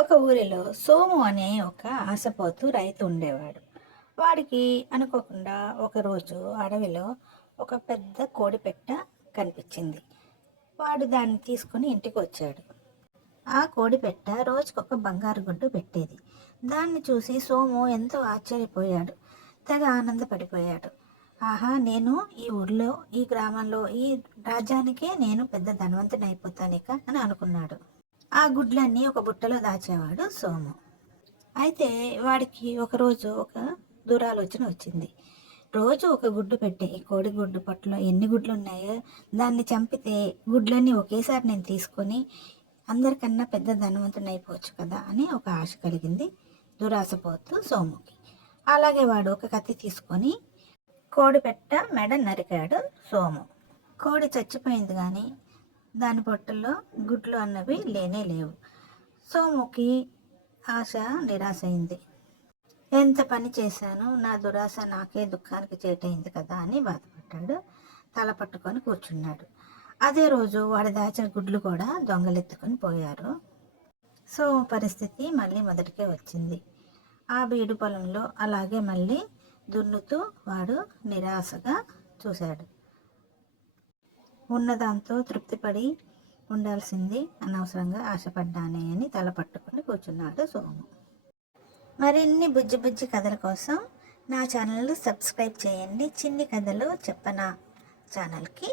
ఒక ఊరిలో సోము అనే ఒక ఆశపోతు రైతు ఉండేవాడు. వాడికి అనుకోకుండా ఒకరోజు అడవిలో ఒక పెద్ద కోడిపెట్ట కనిపించింది. వాడు దాన్ని తీసుకుని ఇంటికి వచ్చాడు ఆ కోడిపెట్ట రోజుకొక బంగారు గుడ్డు పెట్టేది. దాన్ని చూసి సోము ఎంతో ఆశ్చర్యపోయాడు. తెగ ఆనందపడిపోయాడు. ఆహా నేను ఈ ఊర్లో ఈ గ్రామంలో ఈ రాజ్యానికే నేను పెద్ద ధనవంతుని అయిపోతానిక అని అనుకున్నాడు. ఆ గుడ్లన్నీ ఒక బుట్టలో దాచేవాడు సోము. అయితే వాడికి ఒకరోజు ఒక దురాలోచన వచ్చింది. రోజు ఒక గుడ్డు పెట్టే కోడి గుడ్డు పొట్టలో ఎన్ని గుడ్లు ఉన్నాయో దాన్ని చంపితే గుడ్లన్నీ ఒకేసారి నేను తీసుకొని అందరికన్నా పెద్ద ధనవంతుని అయిపోవచ్చు కదా అని ఒక ఆశ కలిగింది దురాశపోతూ సోముకి. అలాగే వాడు ఒక కత్తి తీసుకొని కోడి పెట్ట మెడ నరికాడు సోము. కోడి చచ్చిపోయింది కానీ దాని పొట్టల్లో గుడ్లు అన్నవి లేనే లేవు. సోముకి ఆశ నిరాశ అయింది. ఎంత పని చేశాను నా దురాశ నాకే దుఃఖానికి చేటైంది కదా అని బాధపడ్డాడు. తల పట్టుకొని కూర్చున్నాడు. అదే రోజు వాడు దాచిన గుడ్లు కూడా దొంగలెత్తుకొని పోయారు. సో పరిస్థితి మళ్ళీ మొదటికే వచ్చింది. ఆ బీడు పొలంలో అలాగే మళ్ళీ దున్నుతూ వాడు నిరాశగా చూశాడు. ఉన్నదాంతో తృప్తిపడి ఉండాల్సింది. అనవసరంగా ఆశపడ్డానే అని తల పట్టుకుని కూర్చున్నాడు సోము. మరిన్ని బుజ్జి బుజ్జి కథల కోసం నా ఛానల్ సబ్స్క్రైబ్ చేయండి. చిన్ని కథలు చెప్పనా ఛానల్కి